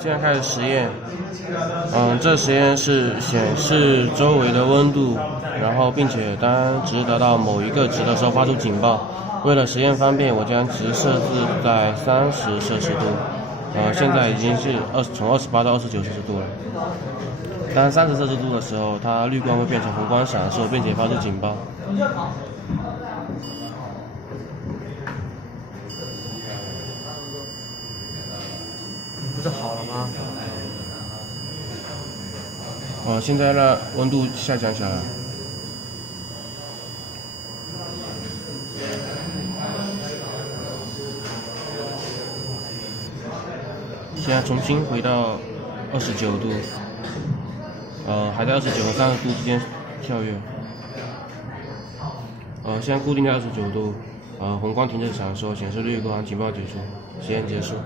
现在开始实验。这实验是显示周围的温度，然后并且当值达到某一个值的时候发出警报。为了实验方便，我将值设置在30摄氏度。现在已经是从28到29摄氏度了。当30摄氏度的时候，它绿光会变成红光闪烁，并且发出警报。不是好了吗？现在让温度下降下来。现在重新回到29度，还在29和30度之间跳跃。现在固定在29度，红光停止闪烁，显示绿光，警报解除，实验结束。